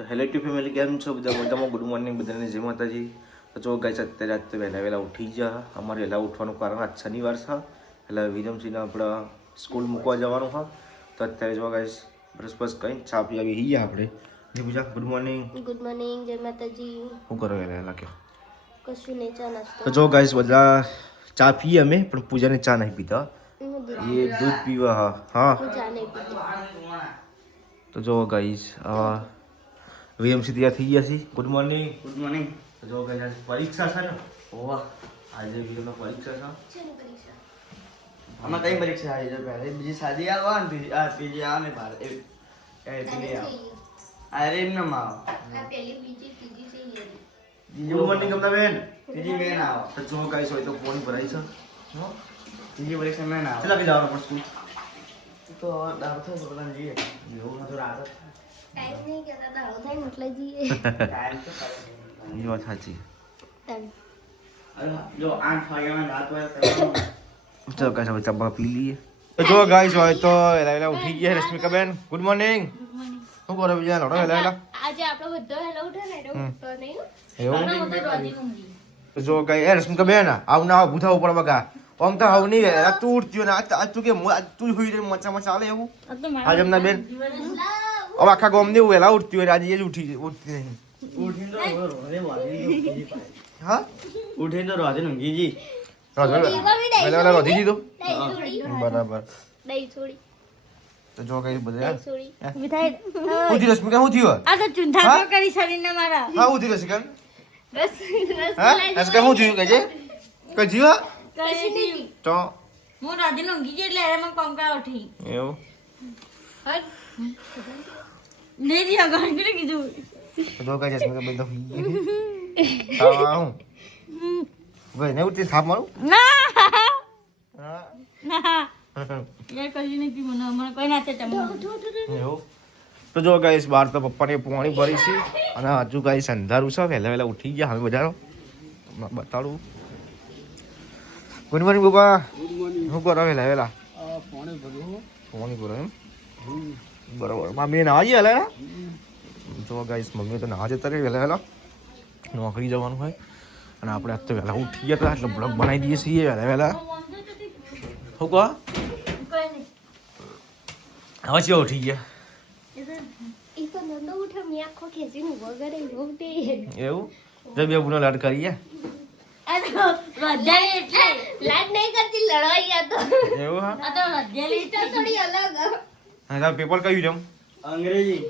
તો hello two family કેમ છો બધા મજામાં? ગુડ મોર્નિંગ બધાને, જય માતાજી. તો જો ગાઈસ અત્યારે આજ તો વહેલા ઉઠી ગયા. અમારે વહેલા ઉઠવાનું કારણ આજ શનિવાર છે, એટલે વિરમસિંહને આપણે સ્કૂલ મૂકવા જવાનું હા. તો અત્યારે જો ગાઈસ બ્રશ બસ કરીને ચા પી આવી ગયા આપણે. જી પૂજા, ગુડ મોર્નિંગ. ગુડ મોર્નિંગ, જય માતાજી. શું કરો વહેલા કયો? કશું નહીં, ચા નાસ્તો. તો જો ગાઈસ બધા ચા પીએ અમે, પણ પૂજાને ચા નહીં પીતા. એ દૂધ પીવા હા. હું ચા નહીં પીતી. તો જો ગાઈસ વીએમસી તૈયાર થઈ ગયા છે. Good morning. Good morning. તો જો ગાઈસ આજે પરીક્ષા છે ને? ઓવા આજે વીએમનો પરીક્ષા છે. શેની પરીક્ષા? આમાં કઈ પરીક્ષા આવી છે? પહેલી બીજી સાદી આવવા ને ત્રીજી આવે ને બાર એ પેલી આવે. અરે એમ ના માં આ પહેલી બીજી ત્રીજી છે યાર. ગુડ મોર્નિંગ કમલા બેન. ત્રીજી મેન આવે. તો જો ગાઈસ હોય તો ફોન ભરાઈ છે. ત્રીજી પરીક્ષા મેન આવે. કેટલા વાગે જવાનું પણ સ્કૂલ? તો દાવ થયો તો બધાને જઈએ. એવું નતો રાત ટાઈમ નહીં કહેતા દાડો થાય ને એટલે જઈએ. ટાઈમ તો એ વાત સાચી. અરે જો 8 વાગ્યામાં રાત હોય તો ચલો ગાઈસ હવે ચા પી લઈએ. તો જો ગાઈસ હોય તો વહેલા ઉઠી ગયા. રશ્મિકા બેન ગુડ મોર્નિંગ. શું કરો બીજા લડો વહેલા? આજે આપણો બધો હેલો ઉઠે ને એટલે ઉઠતો નહીં. એવું તો જો ગાઈ રશ્મિકા બેન આવ ના ભૂથા ઉપર બગા આમ તો હાવ નહીં વહેલા તું ઉઠતી ને આજ તું કે તું હુઈ રે મચામાં ચાલે એવું આ જમના બેન હવે આખા ગામ ને વહેલા ઉઠતી હોય આજે જ ઉઠતી નહીં. ઉઠીને તો રોડે વાળી હા ઉઠીને તો રોડે ઊંઘી જી. વહેલા રોધી દીધું બરાબર. દહીં છોડી તો જો ગાઈસ બધા દહીં છોડી હું થયું રશ્મિકા હું થયું આ તો ચુંધા પર કરી શરીરને મારા હા હું થયું રશ્મિકા રસ હા રશ્મિકા હું થયું કહેજે કઈ જીવા કશું નહીં. તો હું રાધીને ઊંઘી ગઈ એટલે એમાં કંકા ઉઠી એવું લઈ દી આગળ કીધું તો જો ગાઈસ રશ્મિકા બેન તો હા હું ભાઈ ને ઉઠી થાપ મારું ના હા ના એ કઈ નથી મને કોઈ નાચે ચમડું એવું તો જો ગાઈસ બાર તો પપ્પાને પોણી ભરી છે અને હજુ ગાઈસ અંધારું છે. વહેલા ઉઠી ગયા હવે બજારો બતાડું. ગુડ મોર્નિંગ પપ્પા. શું કરો વહેલા પોણી ભરો એમ બરાબર. મમ્મી ના આવી હલે જો ગાઈસ મમ્મી તો ના જતા રહી વહેલા નોકરી જવાનું હોય અને આપણે આજ તો વહેલા ઉઠી ગયા હતા એટલે બ્લોગ બનાવી દઈએ છીએ વહેલા. શું કહો હવે ચેવા ઉઠી ગયા ઈ તો નતો ઉઠે મેં આખો ખેંચીને વગર ઉઠે. એવું જો બે બુનો લાડ કરીએ રજાઈ એટલે લાડ નહીં કરતી લડવાઈ આ તો એવું હા આ તો રજાઈ સિસ્ટર થોડી અલગ. હા તારું પેપર કયું જમ અંગ્રેજી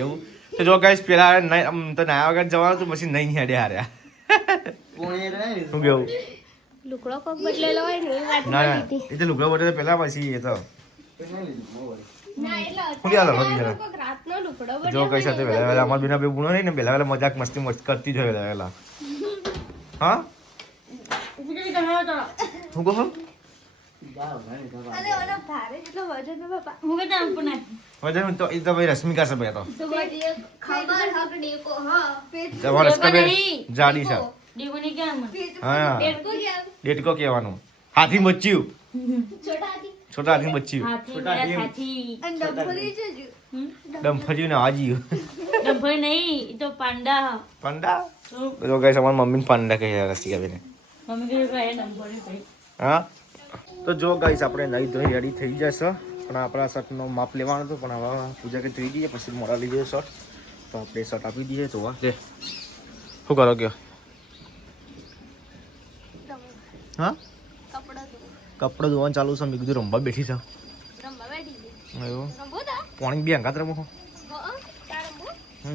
એવું તો જો ગાઈસ પેલા આમ તો નાયા વગર જવાનું તો પછી નહીં હેડે હાર્યા પુણે રહે શું કેવું લુકડો કોક બદલેલો હોય ને એ વાત ના ના નથી. એ તો લુગડો બદલે પેલા પછી એ તો ના એટલે શું યાર હવે અત્યારે બીજા કોક રાતનો લુકડો જો કઈ સાથે વહેલા વહેલા અમાર બીના બે ગુણો નહીં ને વહેલા વહેલા મજાક મસ્તી મસ્ત કરતી જ હોય વહેલા વહેલા હા શું કહો અરે ઓલો ભારે જેટલો વજન છે બાપા. હું કહેતા પણ વજન તો એ તો ભાઈ રશ્મિકા છે ભાઈ તો તો બધી ખબર હક ડેકો હા પેટ તમારે રશ્મિકા બેન જાડી છે દીવની કેમ હા ડેકો કેમ ડેટકો કહેવાનું હાથી બચ્યું છોટા હતી છોટા હાથી બચ્યું હાથી મેરા સાથી અને ડબલી છે જ. ડંફર્યું ને હાજી ડભોઈ નહીં ઈ તો પાંડા પાંડા જો ગાઈસ અમાર મમ્મી પાંડા કહે રશ્મિકા બેન મમ્મી કહે ભાઈ ડભોઈ ભાઈ હા તો જો ગાઈસ આપણે નહીં ધોઈ રેડી થઈ જશે પણ આપણા શર્ટનો માપ લેવાનું હતું પણ હવે પૂજા કે થઈ ગઈ પછી મોડા લીધો શર્ટ તો આપણે શર્ટ આપી દઈએ તો લે શું કરો કયો હા કપડા ધોવા. કપડો ધોવાનું ચાલુ છે મેં કીધું રમવા બેઠી છે રમવા બેઠી ગઈ. એવું રમવો તા? પાણી બી અંગાત રમો હં? તાર રમવો?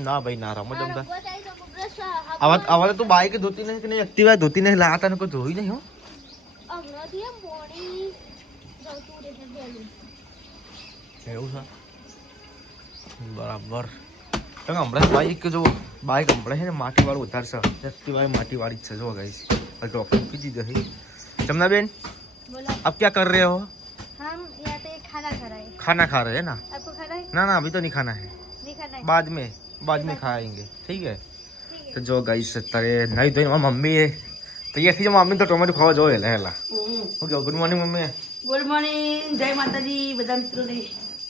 ના ભાઈ ના રમો આ જમતા રમવો જાય તો બ્રશ આ- આવા તો તું બાઈક ધોતી નહીં કે નહીં એક્ટિવા ધોતી નહીં લાતા ને કોઈ ધોઈ નહીં હો હમણાંથી આમ પોણી જતું રહે છે પહેલું. એવું છે બરાબર તો હમણાં બાઈક જો બાઈક હમણાં છે ને માટીવાળું વધારે છે એક્ટિવા માટીવાળી જ છે જો ગાઈસ ડોક્ટર મૂકી દીધો છે जमुना बेन बोलो. अब क्या कर रहे हो? हम यहाँ पे खाना खा रहे हैं. खाना खा रहे हैं ना? आपको खाना है? ना ना अभी तो नहीं खाना है, नहीं खाना है? बाद में खाएंगे ठीक है. ठीक है. तो जो गाइस અત્યારે નહીં ધોઈને મારી મમ્મી તૈયાર થઈ જાય. મમ્મી તો ટોમેટો ખાવા જોઈએ હેલા હેલા. Okay good morning mummy. Good morning, જય માતાજી બધા મિત્રોને.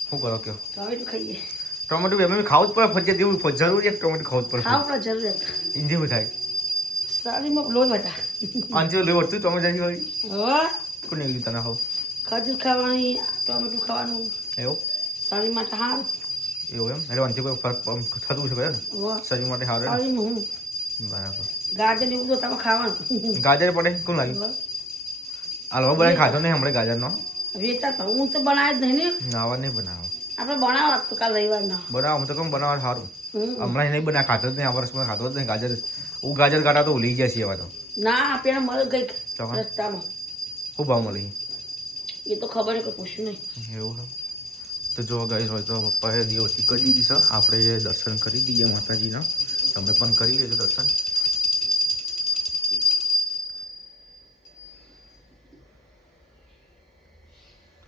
શું કરો કયો? હવે તો ખાઈએ. ટોમેટો એમ ખાવું જ પડે ફરજિયાત એવું જરૂરી એક ટોમેટો ખાવું જ પડે ખાવ પણ જરૂરિયાત ઇન્જેવું થાય શરીરમાં લોહી બધા આંચે લેવડ તું ટોમેટો વાળી હવે કોને એવી તને ખાવ ખજૂર ખાવાની ટોમેટું ખાવાનું એવું શરીર માટે સારું એવું એમ એટલે આંચે કોઈ ફરક થતું છે ને શરીર માટે સારું ને? શરીરનું હું બરાબર ગાજર એવું તો તમે ખાવાનું ગાજર પડે કોણ લાગ્યું હાલવા બનાવી ખાધો નહીં હમણાં ગાજરનો વેચાતો હું તો બનાવે જ નહીં ને નાવા નહીં બનાવો આપણે બનાવવા તો કાલ રવિવારના બનાવો હું તો કેમ બનાવવા સારું હમ. હમણાં નહીં બનાવ ખાતો જ નહીં આ વર્ષમાં ખાતો જ નહીં ગાજર હું ગાજર કાઢા તો ભૂલી ગયા છીએ હવે તો ના પેલા મળે ગઈ ચાલો. રસ્તામાં ખૂબ ભાવ મળી એ તો ખબર નહીં કોઈ પૂછ્યું નહીં એવું છે તો જો ગાઈસ હોય તો પપ્પાએ દીવતી કરી દીધી છે આપણે દર્શન કરી દઈએ માતાજીના તમે પણ કરી લેજો દર્શન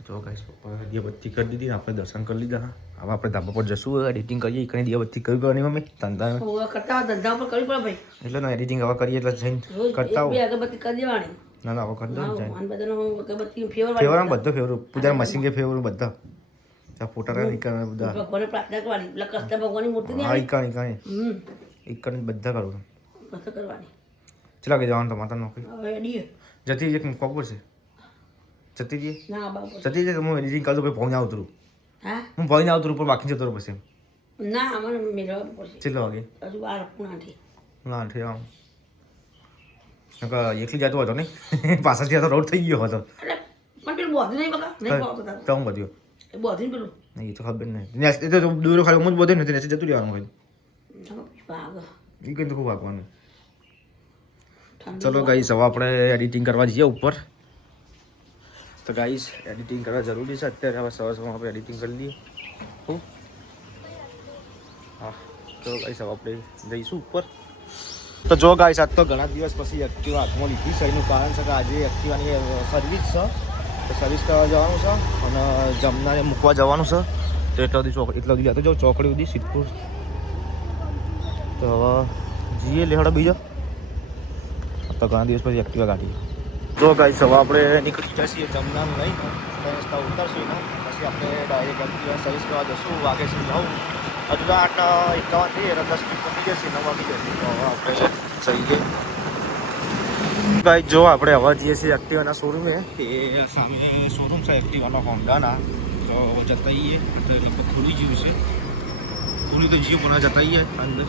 જો ગાઈસ પપ્પાએ દીવતી કરી દીધી આપણે દર્શન કરી લીધા હવે આપણે ધાબા પર જશું એડિટિંગ કરીએ એકને દીવતી કરવી પડવાની મમ્મી ધંધા હવે કરતા હોય ધંધા ઉપર કરવી પડે ભાઈ એટલે ને એડિટિંગ હવે કરીએ એટલે જઈને રોજ કરતા એક બે હો અગરબત્તી કરી દેવાની ના ના હવે કરી દો ને જઈને અને બધાનો અગરબત્તી ફેવર ફેવર બધો ફેવર પૂજા મશીન કે ફેવર બધા ત્યાં ફોટા નીકળે બધા ભગવાને પ્રાર્થના કરવાની એટલે કૃષ્ણ ભગવાનની મૂર્તિ નહીં હા આવી ઈકાણી ઈકાણી બધા કરું કથા કરવાની ચલા કે જવાનું તો માતા નોકરી હવે અડીએ જતી એક ખબર છે જતી જઈએ ના બાપુ જતી જાય હું એડિટિંગ કરતો પછી પહોંચી આવતું હા હું પહોંચી આવતું ઉપર બાકી જતો રહું પછી ના મને મેળવવા પડશે કેટલા વાગે હજુ 12:30 ના આઠે આમ એકલી જતો હતો નહીં પાછળથી તો રોડ થઈ ગયો હતો એટલે પણ પેલું બોધી નહીં બકા નહીં પાવતો તારે તો હું બધું એ બોધી પેલું નહીં એ તો ખબર નહીં એ તો દૂર ખાલી હું જ બધે નથી ને જતું રહેવાનું હોય ભાગ એ કંઈ તો ખૂબ આપવાનું ઠંડુ ચલો ગાઈસ હવે આપણે એડિટિંગ કરવા જઈએ ઉપર તો ગાઈસ એડિટિંગ કરવા જરૂરી છે અત્યારે હવે સવારમાં આપણે એડિટિંગ કરી લઈએ હું હા તો ગાઈસ હવે આપણે જઈશું ઉપર તો જો ગાઈસ આજ તો ઘણા દિવસ પછી એક્ટિવા હાથમાં લીધી છે એનું કારણ છે કે આજે એક્ટિવાની સર્વિસ છે તો સર્વિસ કરવા જવાનું છે અને જમનાને મૂકવા જવાનું છે તો એટલા સુધી જતો જાઉં ચોકડી સુધી સિદ્ધપુર તો હવે જઈએ લેહડા બીજો તો ઘણા દિવસ પછી એક્ટિવા કાઢીએ જો ગાઈસ હવે આપણે નીકળી જઈએ જમવાનું લઈને રસ્તા ઉતરશું ને પછી આપણે ડાયરેક્ટ એક્ટિવા સર્વિસ કરવા જશું વાગે છે 9 હજુ તો 8:51 થઈ એટલે 10 મિનિટ પતી જશે 9 વાગી જશે તો હવે આપણે જઈએ ગાઈસ જો આપણે હવે જઈએ છીએ એક્ટિવાના શોરૂમે એ સામે શોરૂમ છે એક્ટિવાનો હોન્ડાના તો જતા આવીએ એટલે ખુલી ગયું છે ખુલી તો જીવ પણ જતા આવીએ અંદર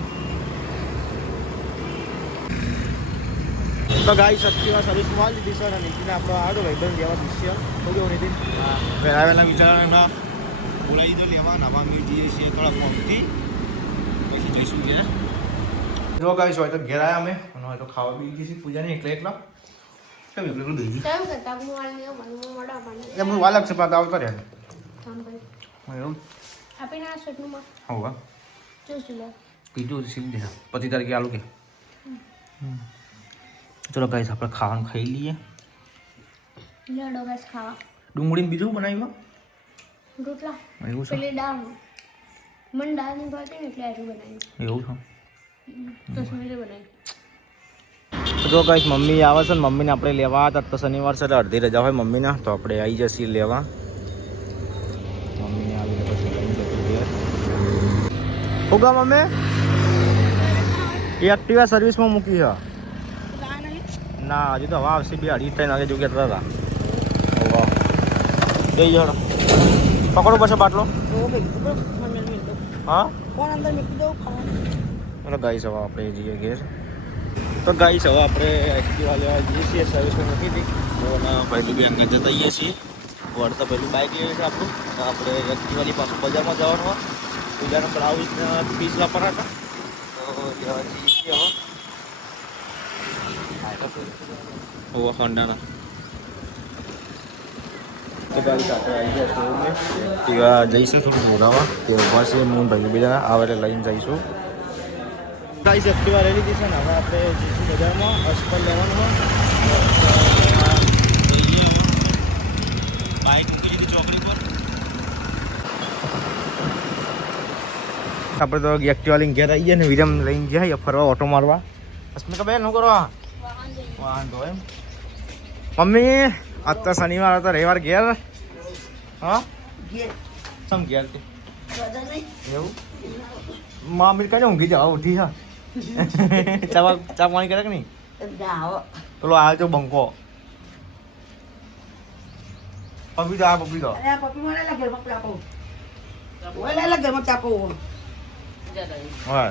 તો ગાઈસ એક્ટિવા સર્વિસમાં લીધી છે અને નીતિને આપણો આવ્યો ભાઈબંધ જેવા દૃશ્ય શું કેવું નીતિન વહેલા વહેલા વિચારણા બોલાવી દો લેવા નવા અમે જઈએ છીએ થોડા ફોનથી પછી જઈશું ઘેર જો ગાઈસ હોય તો ઘેર આવ્યા અમે અને હોય તો ખાવા બી ગઈ છે પૂજાની એકલા કેમ એકલું દઈ કેમ કરતા હું વાળને મને મોડા પાણી એમ વાલક છે પાતા આવતા રહ્યા કામ કરી એવું આપીને આ શર્ટનું માં હોવા જોશું લે કીધું સીમ દે 25 તારીખે આલું કે ચલો ગાઈસ આપણે ખાવાનું ખાઈ લઈએ લેડો બસ ખાવા ડુંગળીને બીજું બનાવ્યું રોટલા એવું છે પેલી દાળ મને દાળ નહીં ભાવતી ને એટલે આટલું બનાવ્યું એવું છે તો સુમેરે બનાવ્યું જો ગાઈસ મમ્મી આવે છે ને મમ્મીને આપણે લેવા હતા તો શનિવાર છે એટલે અડધી રજા હોય મમ્મીના તો આપણે આવી જઈએ લેવા મમ્મીને આવીને પછી લઈને જતું ઘેર હોગા મમ્મી એ એક્ટિવા સર્વિસમાં મૂકી છે ના હજુ તો હવા આવશે 2:30 વાગે જો કહેતા હતા જઈ જડો પકડો પછી બાટલો હા કોણ અંદર મૂકી દઉં ખાવાનું ચલો ગાઈસ હવે આપણે જઈએ ઘેર તો ગાઈસ હવે આપણે એક્ટિવા લેવા જઈએ છીએ સર્વિસમાં મૂકી હતી તો પહેલું બી અંગત જતા જઈએ છીએ વળતા પહેલું બાઇક લઈએ છીએ આપણું તો આપણે એક્ટિવાની પાછું બજારમાં જવાનું હોય પૂજાનો બ્લાઉઝ પીસ વાપરવા હતા તો લેવા જઈએ છીએ હવે હોન્ડાના તો ગાઈસ આપણે આવી ગયા શોરૂમે એક્ટિવા જઈશું થોડું દોડાવવા તે ઉભા છે હું ભાઈ બીજા આવે એટલે લઈને જઈશું ગાઈસ એક્ટિવા લઈ લીધી છે ને હવે આપણે જઈશું બજારમાં અસ્પલ લેવાનું હોય બાઇક મૂકી દીધી ચોકડી પર આપણે તો એક્ટિવા લઈને ઘેર આવીએ ને વિરમ લઈને જાય ફરવા ઓટો મારવા અસ્મિકા બેન શું કરવા વાંધો એમ મમ્મી આજ તો શનિવાર હતો રવિવાર ઘેર હા ઘેર સમ ઘેર છે એવું મામી કઈ ઊંઘી જાવ ઉઠી હા ચા પાણી કરે કે નહીં પેલો આવ્યો તો બંકો પપી તો આ પપી તો હા